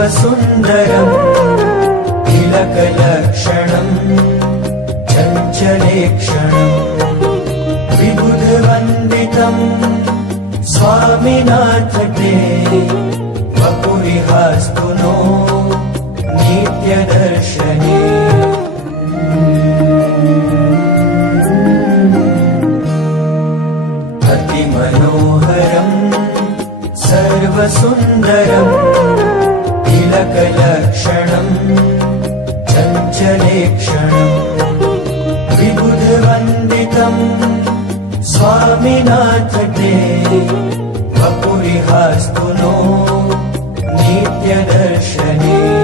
सर्वसुन्दरम् तिलकलक्षणम् चञ्चलेक्षणम् विबुधवन्दितम् स्वामिनाथ ते वपुरिहास्तु नो नित्यदर्शने। अतिमनोहरम् सर्वसुन्दरम् तिलकलक्षणम् चञ्चलेक्षणम् विबुधवन्दितम् स्वामिनाथ ते वपुरिहास्तु नो नित्यदर्शने।